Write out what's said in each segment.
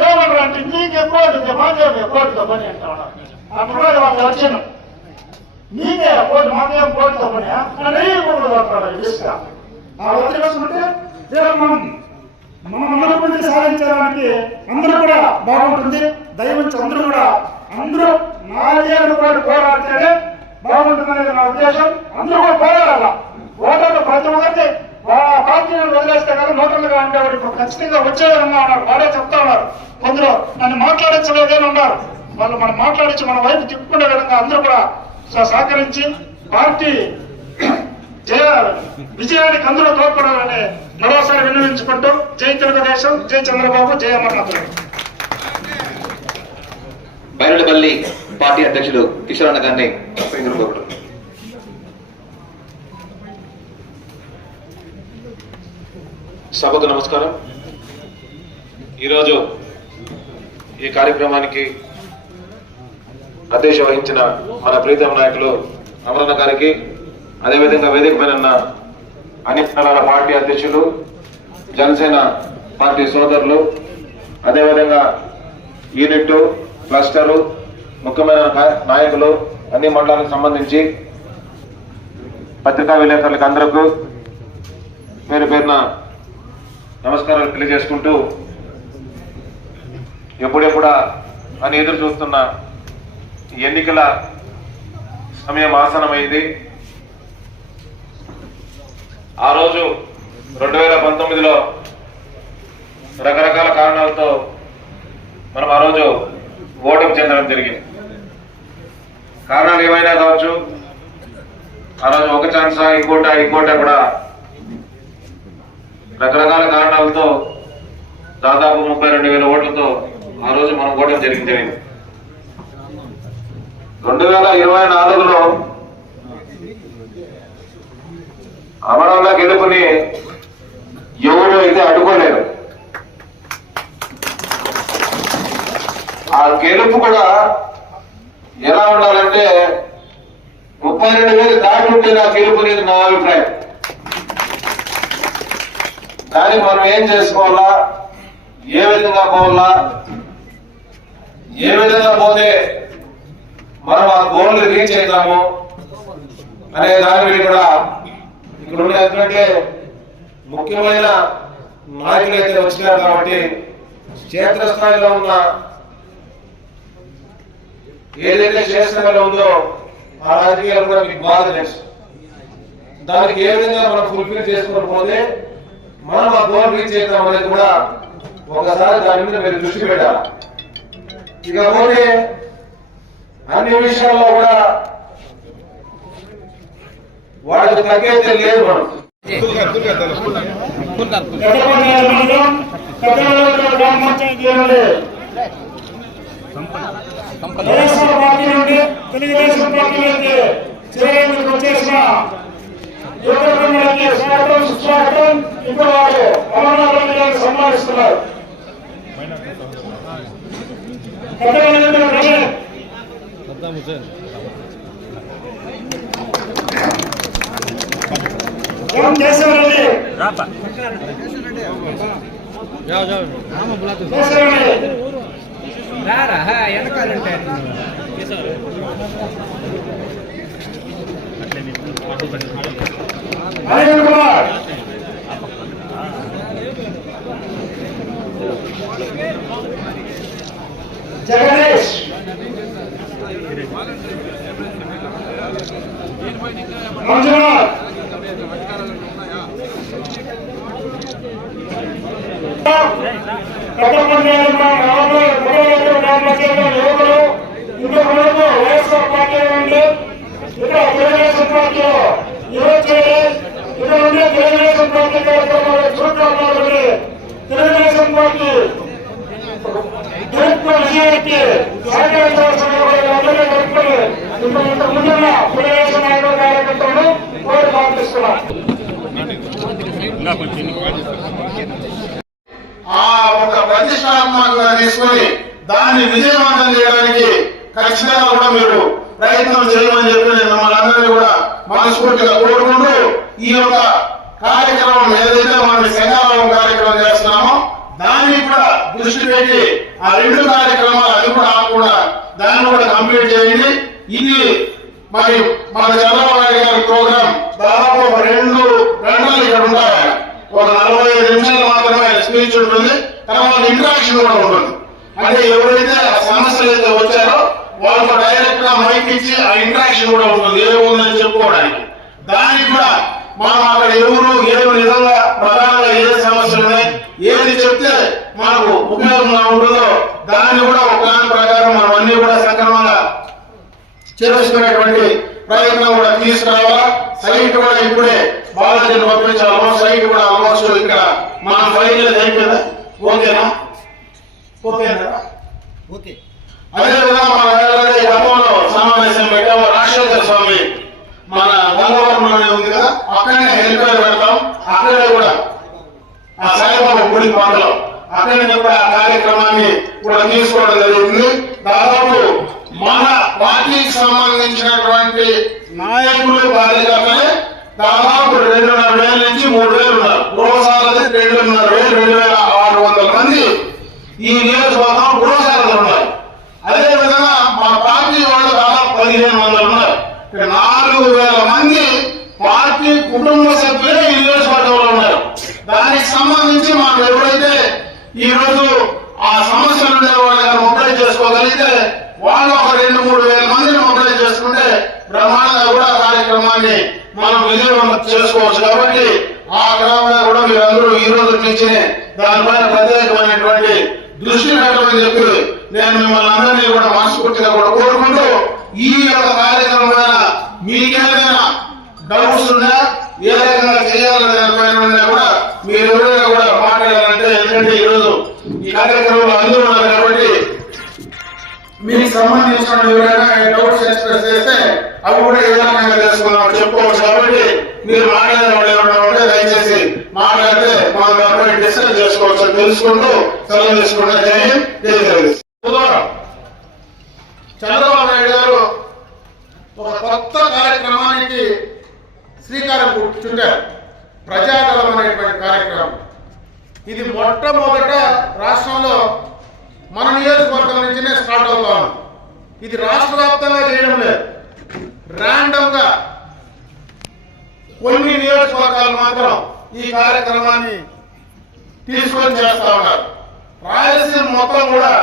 ఏమన్నా అంటే నీకే కోర్టు మాకేమే కోర్టుతో పని అంటాడు అప్పుడు వాళ్ళ లక్షణం నీకే కోర్టు మాకేం కోర్టుతో పని కూడా అంటాడు ఇసుక ఆ ఒత్తిడి వేసుకుంటే మనం మనం అనుకుంటే సాధించడానికి అందరూ కూడా బాగుంటుంది దయవించి అందరూ కూడా అందరూ నాలుగేళ్ళు రూపాయలు పోరాడితేనే బాగుంటుందనేది నా ఉద్దేశం. అందరూ కూడా పోరాడాల? ఓటర్లు ప్రతి ఒక్కరికి వదిలేస్తే కానీ నోటర్లుగా ఉండేవాడు ఇప్పుడు ఖచ్చితంగా వచ్చేవారమ్మా అన్నారు. వాడే చెప్తా ఉన్నారు. కొందరు నన్ను మాట్లాడించలేదని ఉన్నారు వాళ్ళు మనం మాట్లాడించి మన వైపు తిప్పుకునే విధంగా అందరూ కూడా సహకరించి పార్టీ జయ విజయానికి అందరూ తోడ్పడాలని మరోసారి విన్నవించుకుంటూ జై తెలుగుదేశం జై చంద్రబాబు జై అమర్నాథుడు బైరడపల్లి పార్టీ అధ్యక్షుడు కిషోర్ అన్న గారిని సభకు నమస్కారం. ఈరోజు ఈ కార్యక్రమానికి అధ్యక్ష వహించిన మన ప్రీతం నాయకులు అమరన్న గారికి అదేవిధంగా వేదిక పైన ఉన్న అన్ని పార్టీ అధ్యక్షులు జనసేన పార్టీ సోదరులు అదేవిధంగా యూనిట్ క్లస్టరు ముఖ్యమైన నాయకులు అన్ని మండలాలకు సంబంధించి పత్రికా విలేకరులకు అందరికీ పేరు పేరున నమస్కారాలు తెలియజేసుకుంటూ ఎప్పుడెప్పుడా అని ఎదురు చూస్తున్న ఎన్నికల సమయం ఆసనమైంది ఆ రోజు రెండు వేల పంతొమ్మిదిలో రకరకాల కారణాలతో మనం ఆ రోజు ఓటమి చెందడం జరిగింది. కారణాలు ఏమైనా కావచ్చు? ఆ రోజు ఒక ఛాన్సా ఇంకోట ఇంకోట కూడా రకరకాల కారణాలతో దాదాపు ముప్పై రెండు వేల ఓట్లతో ఆ రోజు మనం ఓటం జరిగింది. రెండు వేల ఇరవై నాలుగులో అమరావతి గెలుపుని ఎవరు అయితే అడ్డుకోలేరు ఆ గెలుపు కూడా ఎలా ఉండాలంటే ముప్పై రెండు వేలు దాటి ఉంటే నా గెలుపు అనేది నా అభిప్రాయం. కానీ మనం ఏం చేసుకోవాలా? ఏ విధంగా పోవాలా? ఏ విధంగా పోతే మనం ఆ గోల్ రీచ్ అవుతాము? అనే దాని మీద కూడా ఇక్కడ ఉన్న ఎందుకంటే ముఖ్యమైన నాయకులు అయితే వచ్చినారు కాబట్టి క్షేత్రస్థాయిలో ఉన్న ఏదైతే క్షేత్రంలో ఉందో ఆ రాజకీయాలు కూడా మీకు బాధ తెలుసు. దానికి ఏ విధంగా మనం ఫుల్ఫిల్ చేసుకుని పోతే మనం ఆ గోల్ రీచ్ అవుతాం అనేది కూడా ఒకసారి దాని మీద మీరు దృష్టి పెట్టాలి. ఇకపోతే అన్ని విషయాల్లో కూడా వాళ్ళకి తగ్గైతే లేదు మనం. నుండి వైఎస్ఆర్ పార్టీ నుండి తెలుగుదేశం చేరేందుకు వచ్చేసిన యువకులకి స్వాగతం సుస్వాగతం. ఇప్పుడు వారు అమర్నాథ్ గారిని సన్మానిస్తున్నారు. పెద్దగొండ రమేష్ రామ్ కేశవరెడ్డి. రాజేంద్ర కుమార్ జగదీష్ మంజునాథ్ పెద్దపంచాయతీ గ్రామ పంచాయతీ వైఎస్ఆర్ పార్టీ నుండి ఇక్కడ తెలుగుదేశం పార్టీలో ఈరోజు చేరి ఇక్కడ ఉండే తెలుగుదేశం పార్టీ కార్యక్రమాలు చూడాలని తెలుగుదేశం పార్టీ విజయానికి సహకరించవలసిన ఇప్పుడు ఇంతకు ముందున్న తెలుగుదేశం నాయకుల కార్యకర్తలను కోరి ఆ ఒక ప్రతిష్టాత్మకంగా తీసుకొని దాన్ని విజయవంతం చేయడానికి ఖచ్చితంగా కూడా మీరు ప్రయత్నం చేయమని చెప్పి నేను మిమ్మల్ని అందరినీ కూడా మనస్ఫూర్తిగా కోరుకుంటూ ఈ యొక్క కార్యక్రమం ఏదైతే మనం శంగారం కార్యక్రమం చేస్తున్నామో దాన్ని కూడా దృష్టి పెట్టి ఆ రెండు కార్యక్రమాలు అది కూడా ఆకుండా దాన్ని కూడా కంప్లీట్ చేయండి. ఇది మరి మన చంద్రబాబు నాయుడు గారి ప్రోగ్రామ్ దాదాపు ఒక రెండు గంటలు ఇక్కడ ఉంటాయి ఒక నలభై ఐదు నిమిషాలు మాత్రమే స్పీచ్ ఉంటుంది. తర్వాత ఇంటరాక్షన్ కూడా ఉంటుంది. అంటే ఎవరైతే ఆ సమస్యలు అయితే వచ్చారో వాళ్ళకు డైరెక్ట్గా మైక్ ఇచ్చి ఆ ఇంటరాక్షన్ కూడా ఉంటుంది. ఏముందని చెప్పుకోవడానికి. దానికి కూడా మనం అక్కడ ఎవరు ఏమి విధంగా ప్రధానంగా ఏ సమస్యలు ఉన్నాయి ఏది చెప్తే మనకు ఉపయోగంగా ఉంటుందో దాన్ని కూడా ఒక ప్లాన్ ప్రకారం మనం అన్ని కూడా సక్రమంగా చేసుకునేటువంటి ప్రయత్నం కూడా తీసుకురావాలా? సైట్ కూడా ఇప్పుడే బాలాజీని పంపించాలి సైట్ కూడా ఆల్మోస్ట్ ఇక్కడ మన ఫైల్ అయిపోయిందా? ఓకేనా? ఓకేనా? ఓకే. అదేవిధంగా మన గతంలో సమావేశం పెట్టాము రాజశేఖర స్వామి మన గంగవరంలోనే ఉంది కదా అక్కడనే హెలిప్యాడ్ పెడతాం అక్కడే కూడా. ఆ సాయిబాబా గుడి పక్కలో అక్కడనే కూడా ఆ కార్యక్రమాన్ని కూడా తీసుకోవడం జరిగింది. దాదాపు మన పార్టీకి సంబంధించినటువంటి నాయకులు కార్యకర్తలే దాదాపు రెండున్నర వేల నుంచి మూడు వేలు ఉన్నారు. గృహసారథి రెండున్నర వేలు రెండు వేల ఆరు వందల మంది ఈ నియోజకవర్గం గృహసారథులు ఉన్నారు. అదే విధంగా మా పార్టీ వాళ్ళు దాదాపు పదిహేను వందలు ఉన్నారు ఇక్కడ నాలుగు వేల మంది పార్టీ కుటుంబ సభ్యులే ఈ నియోజకవర్గంలో ఉన్నారు. దానికి సంబంధించి మనం ఎవరైతే ఈ రోజు ఆ సమస్యలు ఉండే వాళ్ళని మొబైల్ చేసుకోగలిగితే వాళ్ళు ఒక రెండు మూడు వేల మందిని మొబైల్ చేసుకుంటే బ్రహ్మాండంగా కూడా కార్యక్రమాన్ని మనం విజయవంతం చేసుకోవచ్చు. కాబట్టి ఆ క్రమంలో కూడా మీరందరూ ఈ రోజు నుంచి దానిపైన ప్రత్యేకమైనటువంటి దృష్టి పెట్టమని చెప్పి నేను మిమ్మల్ని అందరినీ కూడా మనస్ఫూర్తిగా కూడా కోరుకుంటూ ఈ యొక్క కార్యక్రమమైన మీకేదైనా డౌట్స్ ఉన్నా ఏ రకంగా చేయాలనే కూడా మీరు ఎవరైనా కూడా మాట్లాడాలంటే ఎందుకంటే ఈరోజు ఈ కార్యక్రమంలో అందరూ ఉన్నారు కాబట్టి మీకు సంబంధించిన ఎవరైనా డౌట్స్ ఎక్స్ప్రెస్ చేస్తే అవి కూడా ఏ రకంగా తెలుసుకున్నాం చెప్పుకోవచ్చు కాబట్టి మీరు మాట్లాడే వాళ్ళు ఎవరైనా ఉంటే దయచేసి మాట్లాడితే మా దానిపై డిస్కస్ చేసుకోవచ్చు తెలుసుకుంటూ సెలవు తీసుకుంటే జై జై జగదీష్. చంద్రబాబు నాయుడు గారు ఒక కొత్త కార్యక్రమానికి శ్రీకారం చుట్టారు ప్రజాదళం అనేటువంటి కార్యక్రమం. ఇది మొట్టమొదట రాష్ట్రంలో మన నియోజకవర్గం నుంచినే స్టార్ట్ అవుతా ఉంది. ఇది రాష్ట్ర వ్యాప్తంగా చేయడం లేదు. ర్యాండమ్గా కొన్ని నియోజకవర్గాలు మాత్రం ఈ కార్యక్రమాన్ని తీసుకొని చేస్తా ఉన్నారు. రాయలసీమ మొత్తం కూడా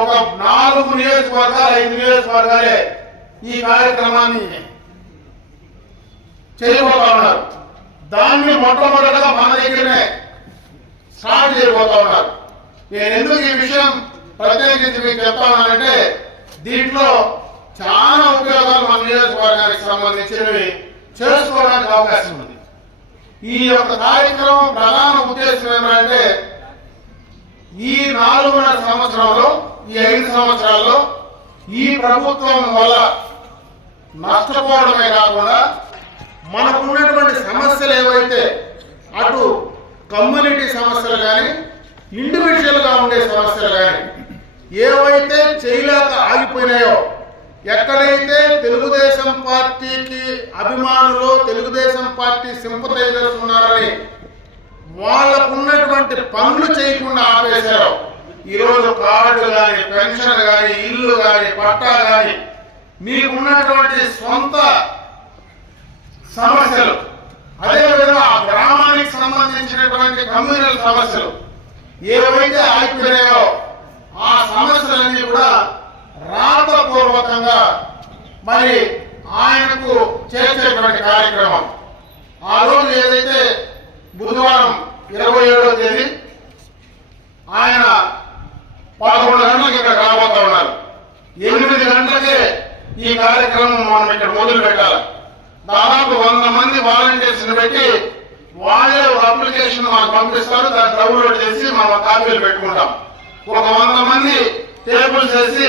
ఒక నాలుగు నియోజకవర్గాలు ఐదు నియోజకవర్గాలే ఈ కార్యక్రమాన్ని చేయబోతా ఉన్నారు దాన్ని మొట్టమొదటగా మన దగ్గరనే స్టార్ట్ చేయబోతా ఉన్నారు నేను ఎందుకు ఈ విషయం ప్రత్యేకించి మీకు చెప్తానంటే దీంట్లో చాలా ఉపయోగాలు మన నియోజకవర్గానికి సంబంధించినవి చేసుకోవడానికి అవకాశం ఉంది. ఈ యొక్క కార్యక్రమం ప్రధాన ఉద్దేశం ఏమంటే ఈ నాలుగున్నర సంవత్సరంలో ఈ ఐదు సంవత్సరాల్లో ఈ ప్రభుత్వం వల్ల నష్టపోవడమే కాకుండా సమస్యలు ఏవైతే అటు కమ్యూనిటీ సమస్యలు కానీ ఇండివిజువల్గా ఉండే సమస్యలు కానీ ఏవైతే చేయలేక ఆగిపోయినాయో ఎక్కడైతే తెలుగుదేశం పార్టీకి అభిమానులు తెలుగుదేశం పార్టీ సింపతైజర్స్ ఉన్నారని వాళ్ళకున్నటువంటి పనులు చేయకుండా ఆపేశారు ఈరోజు కార్డు కానీ పెన్షన్ కానీ ఇల్లు కానీ పట్టా కానీ మీకున్నటువంటి సొంత సమస్యలు అదేవిధంగా ఆ గ్రామానికి సంబంధించినటువంటి కమ్యూనల్ సమస్యలు ఏవైతే ఆగిపోయాయో ఆ సమస్యలన్నీ కూడా రాతపూర్వకంగా మరి ఆయనకు చేర్చేటువంటి కార్యక్రమం. ఆ రోజు ఏదైతే బుధవారం ఇరవై ఏడవ తేదీ ఆయన పదకొండు గంటలకు ఇక్కడ రాబోతా ఉన్నారు. ఎనిమిది గంటలకే ఈ కార్యక్రమం మనం ఇక్కడ మొదలు పెట్టాలి దాదాపు వంద మంది వాలంటీర్స్ పెట్టి వాళ్ళే ఒక అప్లికేషన్ మనకు పంపిస్తారు దాన్ని డౌన్లోడ్ చేసి మనం కాపీలు పెట్టుకుంటాం. ఒక వంద మంది టేబుల్స్ వేసి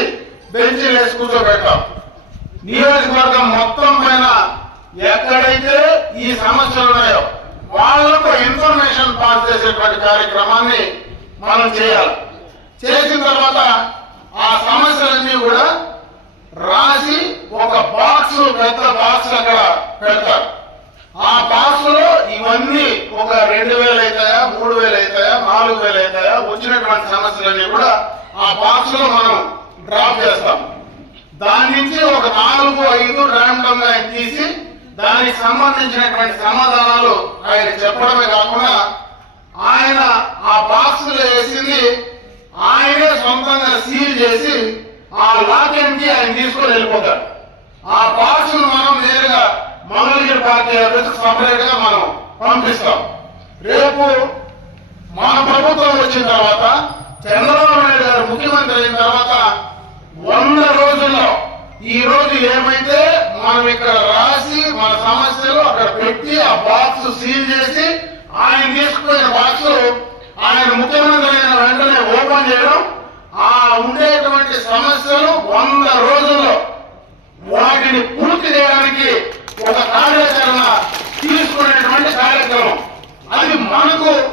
బెంచీలు వేసి కూర్చోబెట్టాం నియోజకవర్గం మొత్తం పైన ఎక్కడైతే ఈ సమస్యలు ఉన్నాయో వాళ్ళకు ఇన్ఫర్మేషన్ పాస్ చేసేటువంటి కార్యక్రమాన్ని మనం చేయాలి. చేసిన తర్వాత ఆ సమస్యలన్నీ కూడా రాసి ఒక బాక్స్ పెద్ద బాక్స్ అక్కడ పెడతారు. ఆ బాక్స్లో ఒక రెండు వేలు అవుతాయా మూడు వేలు అవుతాయా నాలుగు వేలు అవుతాయా వచ్చినటువంటి సమస్యలన్నీ కూడా ఆ బాక్స్లో మనం డ్రాప్ చేస్తాం. దాని నుంచి ఒక నాలుగు ఐదు ర్యాండమ్గా ఆయన తీసి దానికి సంబంధించినటువంటి సమాధానాలు ఆయన చెప్పడమే కాకుండా ఆయన ఆ బాక్స్లో వేసింది ఆయనే సొంతంగా సీల్ చేసి ఆ లాకెట్కి ఆయన తీసుకొని వెళ్ళిపోతారు ఆ బాక్స్ మనం నేరుగా మంగళగిరి పార్టీ అభ్యర్థికి సపరేట్గా మనం పంపిస్తాం. రేపు మన ప్రభుత్వం వచ్చిన తర్వాత చంద్రబాబు నాయుడు గారు ముఖ్యమంత్రి అయిన తర్వాత వంద రోజుల్లో ఈ రోజు ఏమైతే మనం ఇక్కడ రాసి మన సమస్యలు అక్కడ పెట్టి ఆ బాక్స్ సీల్ చేసి ఆయన తీసుకుపోయిన బాక్స్ ఆయన ముఖ్యమంత్రి అయిన వెంటనే ఓపెన్ చేయడం ఆ ఉండేటువంటి సమస్యలు వంద రోజుల్లో వాటిని పూర్తి చేయడానికి ఒక కార్యాచరణ తీసుకునేటువంటి కార్యక్రమం. అది మనకు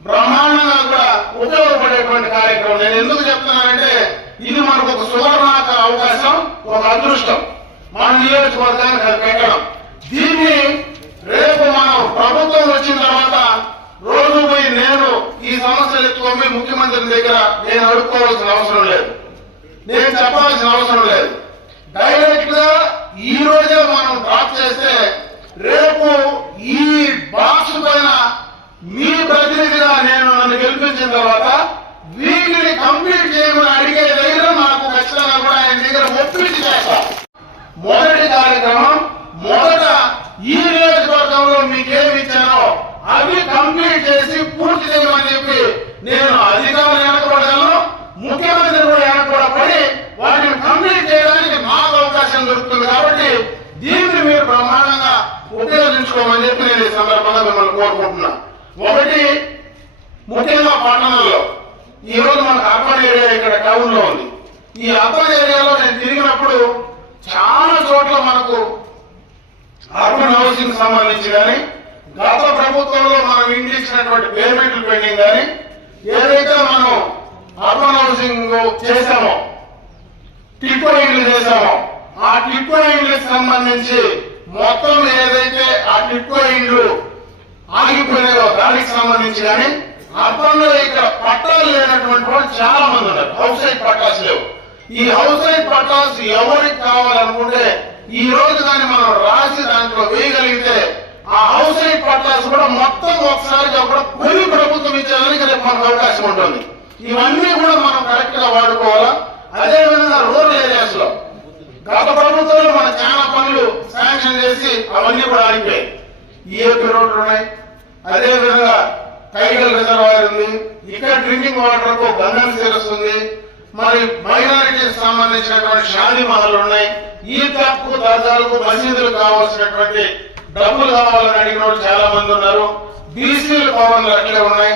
బ్రహ్మాండంగా కూడా ఉపయోగపడేటువంటి కార్యక్రమం. నేను ఎందుకు చెప్తున్నానంటే ఇది మనకు ఒక సువర్ణాక అవకాశం ఒక అదృష్టం. మన నియోజకవర్గానికి అది పెట్టడం. దీన్ని రేపు మనం ప్రభుత్వం వచ్చిన తర్వాత రోజు పోయి నేను ఈ సమస్యలు ఎత్తుకొని ముఖ్యమంత్రి దగ్గర నేను అడుక్కోవాల్సిన అవసరం లేదు. నేను చెప్పాల్సిన అవసరం లేదు. డైరెక్ట్గా ఈ రోజే మనం డ్రాప్ చేస్తే రేపు ఈ బాక్స్ పైన మీ ప్రతినిధిగా నేను నన్ను గెలిపించిన తర్వాత వీటిని కంప్లీట్ చేయమని అడిగే దగ్గర నాకు ఖచ్చితంగా కూడా ఆయన దగ్గర ఒత్తిడి చేస్తా మొదటి కార్యక్రమం మొదట ఈ నియోజకవర్గంలో మీకేమి ఇచ్చానో అవి కంప్లీట్ చేసి పూర్తి చేయమని చెప్పి నేను అధికారులు వెనకబడగలను ముఖ్యమంత్రి కూడా వెనకబడ పడి వాటిని కంప్లీట్ చేయడానికి మాకు అవకాశం దొరుకుతుంది కాబట్టి దీన్ని మీరు బ్రహ్మాండంగా ఉపయోగించుకోమని చెప్పి నేను ఈ సందర్భంగా మిమ్మల్ని కోరుకుంటున్నా ఒకటి ముఖ్యంగా పట్టణాల్లో ఈ రోజు మనకు అర్బన్ ఏరియా ఇక్కడ టౌన్లో ఉంది. ఈ అర్బన్ ఏరియాలో నేను తిరిగినప్పుడు చాలా చోట్ల మనకు అర్బన్ హౌసింగ్ సంబంధించి కానీ గత ప్రభుత్వంలో మనం ఇంటి ఇచ్చినటువంటి పేమెంట్లు పెండింగ్ కానీ ఏదైతే మనం అర్బన్ హౌసింగ్ చేశామో టిక్కో ఇండ్లు చేశామో ఆ టిక్కో ఇండ్లకు సంబంధించి మొత్తం ఏదైతే ఆ టిక్కో ఇండ్లు ఆగిపోయినాయో దానికి సంబంధించి కానీ అర్థంలో ఇక్కడ పట్టాలు లేనటువంటి వాళ్ళు చాలా మంది ఉన్నారు. హౌస్ సైడ్ పట్టాస్ లేవు. ఈ హౌస్ సైడ్ పట్టాస్ ఎవరికి కావాలనుకుంటే ఈ రోజు కానీ మనం రాసి దాంట్లో వేయగలిగితే ఆ హౌస్ సైడ్ పట్టాస్ కూడా మొత్తం ఒకసారిగా కూడా కొన్ని ప్రభుత్వం ఇచ్చేదానికి రేపు మనకు అవకాశం ఉంటుంది. ఇవన్నీ కూడా మనం కరెక్ట్గా వాడుకోవాలా? అదే విధంగా రూరల్ ఏరియాస్లో. గత ప్రభుత్వంలో మన చాలా పనులు శాంక్షన్ చేసి అవన్నీ కూడా ఆగిపోయాయి. ఏపీ రోడ్లు ఉన్నాయి. అదే విధంగా టైగల్ రిజర్వాయర్ ఉంది. ఇక్కడ డ్రింకింగ్ వాటర్కు గంధం సిరస్ ఉంది మరి మైనారిటీకి సంబంధించినటువంటి షాదీ మహల్ ఉన్నాయి. ఈ తప్పు దర్జాలకు మసీదులు కావాల్సినటువంటి డబ్బులు కావాలని అడిగిన చాలా మంది ఉన్నారు. బీసీల భవన్లు అట్లే ఉన్నాయి.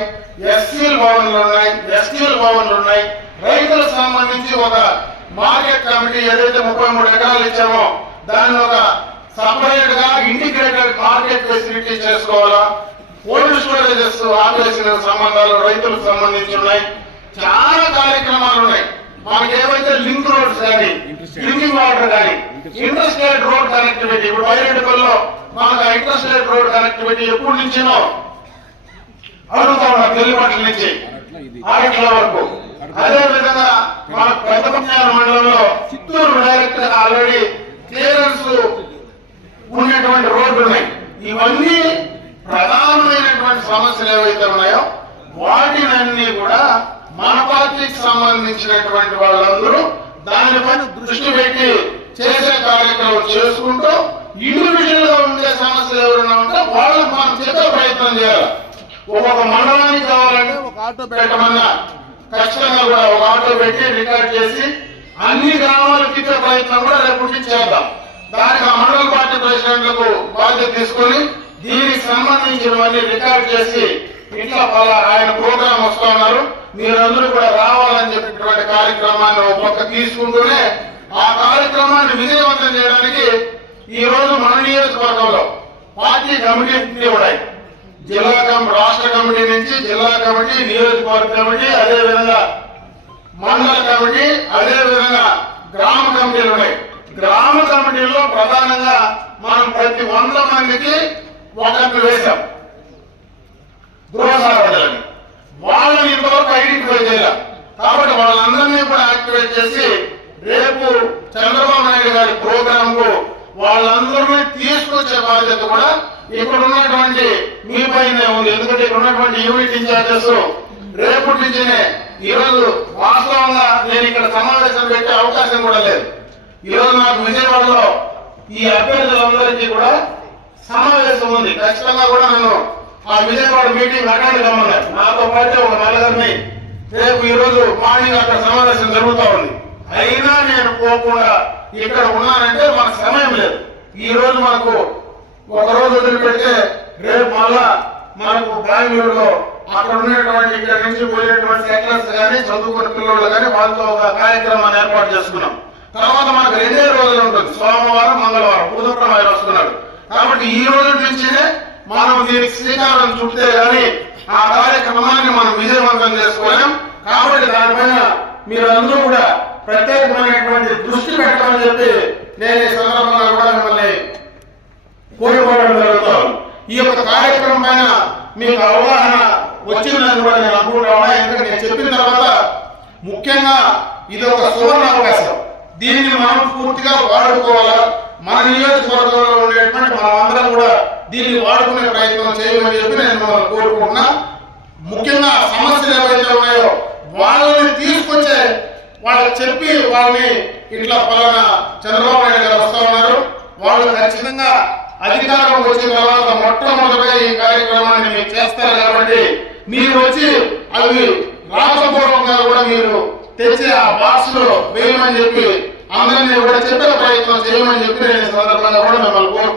ఎస్సీల భవన్లు ఉన్నాయి. ఎస్టీల భవన్లు ఉన్నాయి. రైతులకు సంబంధించి ఒక మార్కెట్ కమిటీ ఏదైతే ముప్పై మూడు ఎకరాలు ఇచ్చామో దాన్ని ఒక సపరేట్గా ఇంటిగ్రేటెడ్ మార్కెట్ ఫెసిలిటీ చేసుకోవాలా? కోల్డ్ స్టోరేజెస్ ఆర్గనైజేషన్ సంబంధాలు రైతులకు సంబంధించి ఉన్నాయి చాలా కార్యక్రమాలు ఉన్నాయి. మనకి ఏవైతే లింక్ రోడ్స్ కానీ డ్రింకింగ్ వాటర్ కానీ ఇంటర్స్టేట్ రోడ్ కనెక్టివిటీ ఇప్పుడు బైరెడ్డిపల్లిలో మనకు ఇంటర్స్టేట్ రోడ్ కనెక్టివిటీ ఎప్పటి నుంచినో అడుగుతా ఉన్నా పెళ్ళిపట్ల నుంచి. ఆరట్ల వరకు. అదే విధంగా మన పెద్ద మండలంలో చిత్తూరు డైరెక్ట్ ఆల్రెడీ క్లియరెన్స్ ఉన్నటువంటి రోడ్లు ఉన్నాయి. ఇవన్నీ ప్రధానమైనటువంటి సమస్యలు ఏవైతే ఉన్నాయో వాటినన్నీ కూడా మన పార్టీకి సంబంధించినటువంటి వాళ్ళందరూ దానిపైన దృష్టి పెట్టి చేసే కార్యక్రమం చేసుకుంటూ ఇండివిజువల్గా ఉండే సమస్యలు ఎవరైనా ఉంటే వాళ్ళకు మనం చెప్పే ప్రయత్నం చేయాలి. ఒక్కొక్క మండలానికి కావాలంటే ఒక ఆటో పెట్టమన్నా ఖచ్చితంగా కూడా ఒక ఆటో పెట్టి రికార్డ్ చేసి అన్ని గ్రామాలకు ఇచ్చే ప్రయత్నం కూడా రేపు చేద్దాం. దానికి ఆ మండల పార్టీ ప్రెసిడెంట్లకు బాధ్యత తీసుకొని దీనికి సంబంధించినవన్నీ రికార్డ్ చేసి ఇట్లా పలా ఆయన ప్రోగ్రాం వస్తా ఉన్నారు. మీరందరూ కూడా రావాలని చెప్పినటువంటి కార్యక్రమాన్ని ఒక పక్క తీసుకుంటూనే ఆ కార్యక్రమాన్ని విజయవంతం చేయడానికి ఈ రోజు మన నియోజకవర్గంలో పార్టీ కమిటీ ఉన్నాయి జిల్లా కమిటీ రాష్ట్ర కమిటీ నుంచి జిల్లా కమిటీ నియోజకవర్గ కమిటీ అదే విధంగా మండల కమిటీ అదే విధంగా గ్రామ కమిటీలు ఉన్నాయి. గ్రామ కమిటీల్లో ప్రధానంగా మనం ప్రతి వంద మందికి ఒకరిని వేశాం. గృహసారథులని వాళ్ళని ఇంతవరకు ఐడెంటిఫై చేయాలి కాబట్టి వాళ్ళందరినీ కూడా యాక్టివేట్ చేసి రేపు చంద్రబాబు నాయుడు గారి ప్రోగ్రామ్కు వాళ్ళందరినీ తీసుకొచ్చే బాధ్యత కూడా ఇక్కడ ఉన్నటువంటి మీ పైన ఉంది. ఎందుకంటే ఇక్కడ ఉన్నటువంటి యూనిట్ ఇన్ఛార్జెస్ రేపటి నుంచినే ఈరోజు వాస్తవంగా నేను ఇక్కడ సమావేశం పెట్టే అవకాశం కూడా లేదు. ఈరోజు నాకు విజయవాడలో ఈ అభ్యర్థులందరికీ కూడా సమావేశం ఉంది. ఖచ్చితంగా కూడా నన్ను ఆ విజయవాడ మీటింగ్ అటెండ్ కమ్మన్నారు నాతో పాటు ఒక నలుగురిని రేపు ఈ రోజు మార్నింగ్ అక్కడ సమావేశం జరుగుతూ ఉంది. అయినా నేను పోకుండా ఇక్కడ ఉన్నానంటే మనకు సమయం లేదు. ఈ రోజు మనకు ఒక రోజు వదిలిపెడితే రేపు మళ్ళా మనకు బెంగళూరులో అక్కడ ఉన్నటువంటి ఇక్కడ నుంచి పోయేటువంటి సెటిలర్స్ కానీ చదువుకున్న పిల్లలు కానీ వాళ్ళతో ఒక కార్యక్రమాన్ని ఏర్పాటు చేసుకున్నాం. తర్వాత మనకు రెండే రోజులు ఉంటుంది. సోమవారం మంగళవారం. కాబట్టి ఈ రోజు నుంచినే మనం దీనికి శ్రీకారం చుట్టే గాని ఆ కార్యక్రమాన్ని మనం విజయవంతం చేసుకోలేం. కాబట్టి దానిపైన మీరందరూ కూడా ప్రత్యేకమైనటువంటి దృష్టి పెట్టమని చెప్పి నేను ఈ సందర్భంగా కూడా మిమ్మల్ని కోరుకోవడం జరుగుతాను ఈ యొక్క కార్యక్రమం పైన మీకు అవగాహన వచ్చిందని కూడా నేను అనుకుంటా ఎందుకంటే నేను చెప్పిన తర్వాత ముఖ్యంగా ఇది ఒక సువర్ణ అవకాశం. దీన్ని మనం పూర్తిగా వాడుకోవాలా? మన నియోజకవర్గంలో మనమందరం కూడా దీన్ని వాడుకునే ప్రయత్నం చేయమని చెప్పి నేను మిమ్మల్ని కోరుకుంటున్నా. ముఖ్యంగా సమస్యలు ఏవైతే ఉన్నాయో వాళ్ళని తీసుకొచ్చే వాళ్ళకి చెప్పి వాళ్ళని ఇట్లా పలానా చంద్రబాబు నాయుడు గారు వస్తా ఉన్నారు. వాళ్ళు ఖచ్చితంగా అధికారం వచ్చిన తర్వాత మొట్టమొదటిగా ఈ కార్యక్రమాన్ని మీరు చేస్తారు కాబట్టి మీరు వచ్చి అవి రాతపూర్వకంగా కూడా మీరు తెచ్చి ఆ బాక్స్లో వేయమని చెప్పి అందరినీ కూడా చెప్పే ప్రయత్నం చేయమని చెప్పి నేను సందర్భంగా కూడా మిమ్మల్ని